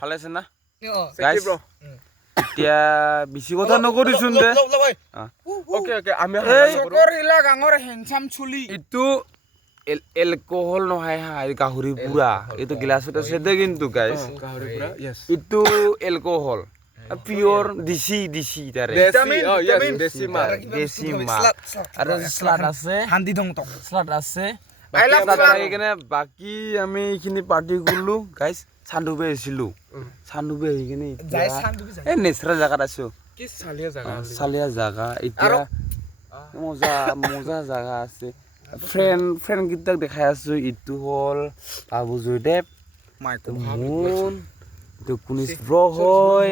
ভালে আছে না গাইস এতিয়া বেছি কথা নকৰিছোন দে ওকে ওকে আমি চকৰিলা গাঙৰ হেনচাম চুলি ইটো এলকহল নহয় হা গাহৰি পুৰা এইটো গ্লাছত আছে দে কিন্তু গাইস গাহৰি পুৰা यस ইটো এলকহল পিওৰ ডিসি তাৰে দেশি মাছ আৰু স্লাড আছে হান্দি দং তক স্লাড আছে বাকি বাকি আমি এইখিনি পাৰ্টি কৰিলো গাইস চান্দুবে আহিছিলো চান্দুবে আহি কিনে যাই চান্দুবি যাই এই নেচাৰেল জাগাত আছো কি চালিয়া জাগা এতিয়া মজা জাগা আছে ফ্ৰেন্ড গিটাক দেখাই আছো ইটো হল বাবু জয়দেৱ মাইকো মুন তো কুনিশ ব্ৰ হয়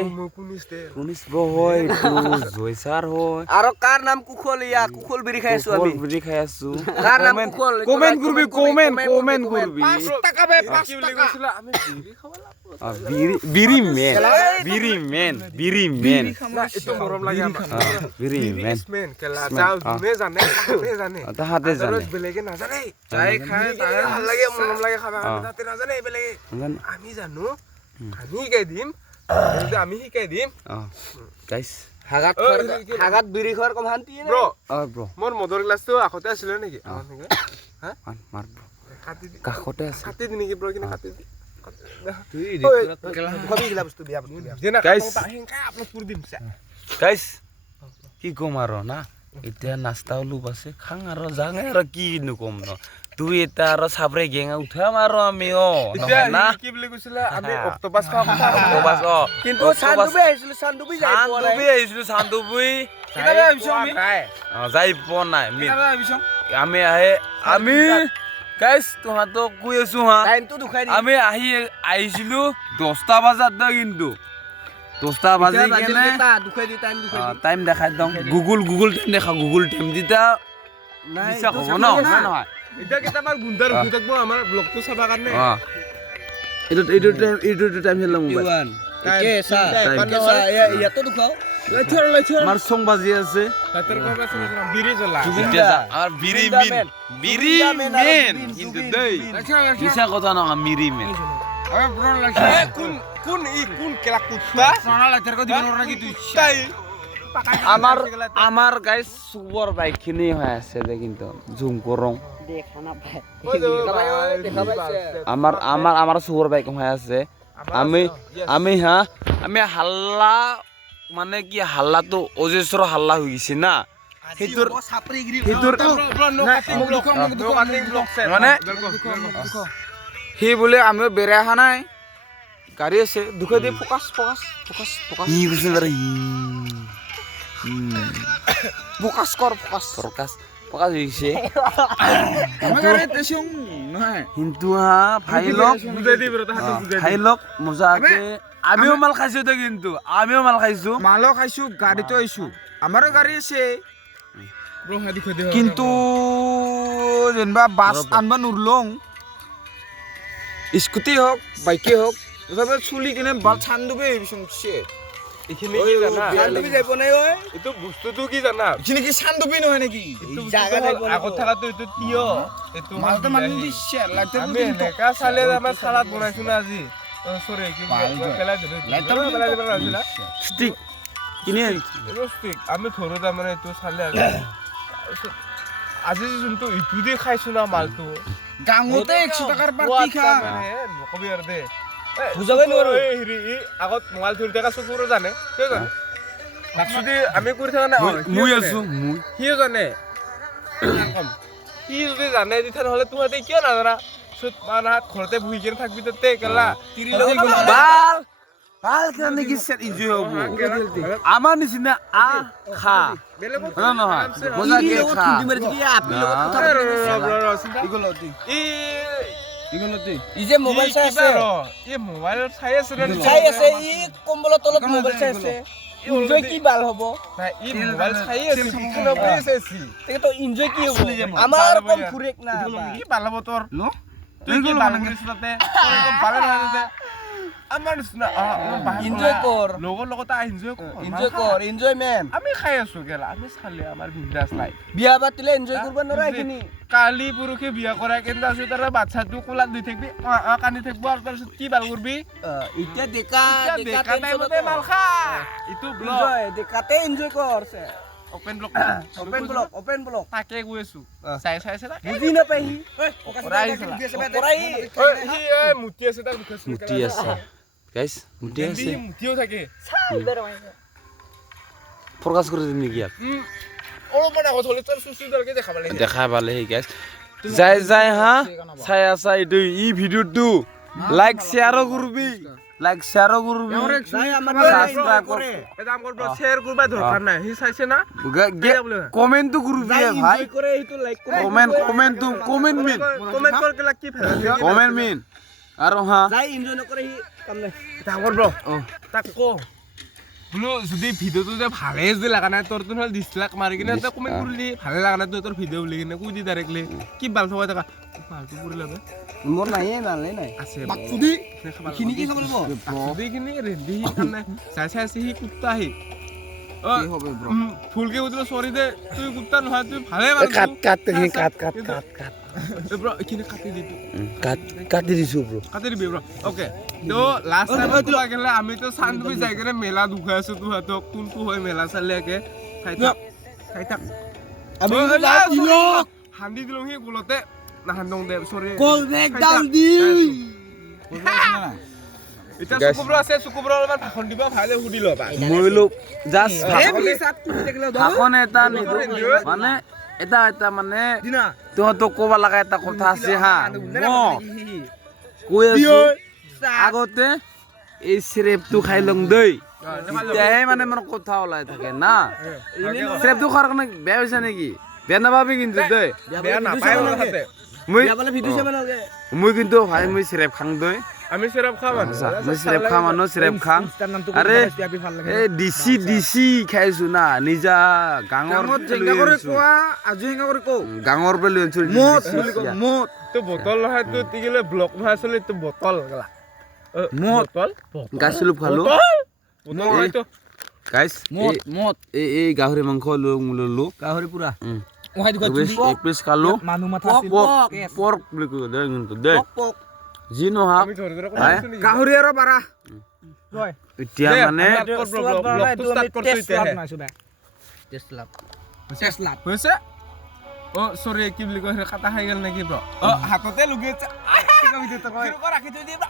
তো জয়সাৰ হয় আৰু কাৰ নাম কুখল ইয়া কুখল বিৰি খাই আছো আমি বিৰি খাই আছো কাৰ নাম কুখল কমেন্ট কৰবি কমেন্ট কৰবি 5 টাকা বে 5 টাকা আমি বিৰি খাব লাগব বিৰি মেন এটো মৰম লাগে আমাক বিৰি মেন মেন কেলা যাও দুনে জানে তাহাতে জানে বেলেগে নাজানে যাই খায় তাই ভাল লাগে মৰম লাগে খাবা আমি তাতে নাজানে বেলেগে আমি জানো আমি শিকাই দিম আমি শিকাই দিম গাইস হাগাত বিৰি খোৱাৰ কম শান্তি নে ব্ৰ মোৰ মদৰ গ্লাছটো আখতে আছিল নেকি হা মাৰ কাটি দি কাষতে আছে কাটি দি নেকি ব্ৰ কিনে কাটি দি কবি গিলা বস্তু বিয়া যেনা Guys. হেংকা আপলোড কৰি দিম গাইস কি কম আৰু না এতিয়া নাস্তা লোপ আছে খাং আৰু যাঙে আৰু কি নকম ন তুই এটা আৰু সাবৰে গেঙা উঠাম আৰু আমি এতিয়া না কি বুলি কৈছিলা আমি অক্টোপাস খাম অক্টোপাস কিন্তু চান্দুবি আহিছিল চান্দুবি যাই পোৱা নাই চান্দুবি কিতাবে আইছো আমি যাই পোৱা নাই কিতাবে আইছো আমি গাইস তোহাতক কৈ আছো হা টাইমটো দুখাই দি আমি আহিছিলো 10টা বজাত দা কিন্তু 10টা বাজি কেনে দুখাই দি টাইম দুখাই দি টাইম দেখাই দম গুগল টাইম দেখা গুগল টাইম দিতা নাই বিশ্বাস হ'ব ন নহয় এতিয়া কেইটামান গুণ্ডাৰ হৈ থাকিব আমাৰ ব্লগটো চাবা কাৰণে এইটো টাইম হেলা মোবাইল একে সা ইয়াতো দুখাও আমাৰ সং বাজি আছে তাতৰ কৰবা শুনিছো বিৰি জ্বলা আৰ বিৰি মেন কিন্তু দেই মিছা কথা নহয় মিৰি মেন আবে ব্রো লাগছে কোন কেলা কুত্তা সোনা লাগছে কো দিন নাকি তুই তাই আমাৰ গাইস সুপাৰ বাইক খিনি হৈ আছে দে কিন্তু জুম কৰং দেখা না ভাই আমাৰ সুপাৰ বাইক হৈ আছে আমি হাল্লা মানে কি হাল্লাটো অজস্ৰ হাল্লা হৈ গৈছে না সেইটোৰ মানে হি বলে আমি বেৰে আহা নাই গাড়ি আছে দুখে দি ফোকাস ই কৈছে বাৰু ফোকাস কর ফোকাস হৈছে আমি গাড়ি দেছুং নহয় কিন্তু ভাই লক মজাকে আমিও মাল খাইছো দে কিন্তু মালো খাইছো গাড়িতে আইছো আমারও গাড়ি আছে ব্ৰ হাদি খদে কিন্তু যেনবা বাস আনবা নুরলং স্কুটি হোক বাইকে হোক তবে চুলি কিনে বাল ছান্দুবে বিছংছে এইখিনি কি জানা চান্দুবি যাই পোৱা নাই ঐ এইটো বস্তুটো কি জানা এখানে কি ছান্দুবি নহয় নাকি জাগা যাই পোৱা নাই আগত থাকাটো এইটো তিয় এইটো মালটা মানে দিছে লাগতে আমি এনেকা চালে আমাৰ সালাদ বনাইছো না আজি সৰি কি পেলাই দিলো পেলাই দিব নাছিলা ষ্টিক কিনে ষ্টিক আমি ধৰো তাৰমানে এইটো চালে আজি যোনটো ইটো দি খাইছো না মালটো গাঙতে 100 টাকার পার্টি খা নকবি আৰু দে বুজাবই নোৱাৰো আগত মোবাইল ধৰি থকা চকুৰো জানে কিয় জানে যদি আমি কৰি থকা নাই মুই আছো সিও জানে সি যদি জানে তেতিয়াহ'লে তোমাতে কিয় নাজানা মানে ঘৰতে বহি কিনে থাকবি তাতে কেলা ভাল কাৰণে কি সেট ইনজয় হ'ব আমাৰ নিচিনা খা নহয় মজাকে খা ই যে মোবাইল চাই আছে মোবাইল চাই আছে ই কম্বলৰ তলত মোবাইল চাই আছে এনজয় কি ভাল হ'ব ই মোবাইল চাই আছে কিনো কৰি আছে তো এনজয় কি হ'ব আমাৰ কম ফুৰেক না কি ভাল হ'ব তোৰ তুই কি ভাল কৰিছ তাতে ভাল নহয় আমাৰ নিচিনা Enjoy কৰ। লগৰ লগত এনজয় কৰ এনজয় কৰ এনজয়মেণ্ট আমি খাই আছো গেলা আমি চালে আমাৰ বিন্দাছ লাইফ বিয়া পাতিলে এনজয় কৰিব নোৱাৰা এইখিনি কালি পুৰুষে বিয়া কৰাই কেনে আছো তাৰ বাচ্চাটো কোলাত দি থাকিবি কান্দি থাকিব আৰু তাৰপিছত কি ভাল কৰবি এতিয়া ডেকা ডেকা টাইমতে মাল খা ইটো ব্লগ এনজয় ডেকাতে এনজয় কৰ অপেন ব্লগ অপেন ব্লক তাকে গৈ আছো চাই বুজি নাপাই সি মুতি আছে তাৰ মুটি আছে গাইছ মুটি আছে মুতিও থাকে ফৰকাছ কৰি দিম নেকি ইয়াক অলপমান আগত হ'লে তোৰ চুচুডালকে দেখা পালে দেখা পালে সেই গাইছ যাই হা চাই আছা এইটো ই ভিডিঅ'টো লাইক শ্বেয়াৰো কৰবি লাইক শ্বেয়াৰো কৰবি সাবস্ক্ৰাইব কৰ এটা কাম কৰব শ্বেয়াৰ কৰবা দৰকাৰ নাই সি চাইছে না কমেন্টটো কৰবি ভাই কৰে এইটো লাইক কৰে কমেন্ট মিন কমেন্ট কৰ কেলা কি ভাল কমেন্ট মিন আৰু হা যাই এনজয় নকৰে সি কাম নাই এটা কাম কৰব তাক ক বোলো যদি ভিডিঅ'টো যে ভালে যদি লাগা নাই তোৰ তোৰ ডিসলাইক মাৰি কিনে তই কমেন্ট কৰিলি ভালে লাগা নাই তোৰ ভিডিঅ' বুলি কিনে কৈ দি ডাইৰেক্টলি কি ভাল থবা থাকা ভালটো কৰি লবে মোৰ নাই নালে নাই আছে বাকচুদি খিনি কি খাব লাগিব বাকচুদিখিনি ৰেডি কাম নাই চাই আছে সি কুত্তা সি কি হবে ব্ৰ ফুলকে উঠলো সৰি দে তুই কুত্তা নহয় তুই ভালে কাট ব্ৰ এখিনি কাটি দিবি কাটি দিছো ব্ৰ কাটি দিবি ব্ৰ ওকে তো লাষ্ট টাইম তো আগলে আমি তো চান্দুবি যাই কেনে মেলা দুখাই আছো তো হাতক কোনটো হয় মেলা চালেকে খাই থাক আমি হান্দি দিলো হি গুলতে না হান্দং দে সৰি কল বেক ডাউন দি এটা সুকুব্ৰ আছে সুকুব্ৰ অলপমান ভাষণ দিব ভালে সুধি লবা মই বোলো জাষ্ট দিনা ভাষণ এটা নিদো মানে এটা মানে তহঁতক ক'ব লগা এটা কথা আছে হা কৈ আছো আগতে এই চিৰেপটো খাই লং দেই তেতিয়াহে মানে মোৰ কথা ওলাই থাকে না চিৰেপটো খোৱাৰ কাৰণে বেয়া হৈছে নেকি বেয়া নাপাবি কিন্তু দেই বেয়া নাপায় হাতে মই কিন্তু ভাই মই চিৰেপ খাং দেই আমি চিৰাপ খাম মই চিৰেপ খাম মানুহ চিৰেপ খাম আৰে এই ডিচি খাইছো না নিজা গাঙৰ গাঙৰ পৰা লৈ আনিছো মত তো বটল নহয় তো তিগিলে ব্লক ভাই চলি তো বটল গলা বটল গাছলুপ খালো বটল হয় তো গাইছ মত এই গাহৰি মাংস ললো গাহৰি পুৰা এক পিচ খালো মানুহ মাথা পৰ্ক বুলি কয় দে কিন্তু দে যি নহওক আমি ধৰি ধৰি কথা শুনি গাহৰি আৰু বাৰা এতিয়া মানে হৈছে অ সৰি কি বুলি কয় কাটা খাই গেল নেকি ব্ৰ হাততে লুকি আছে ৰাখি থৈ দিবা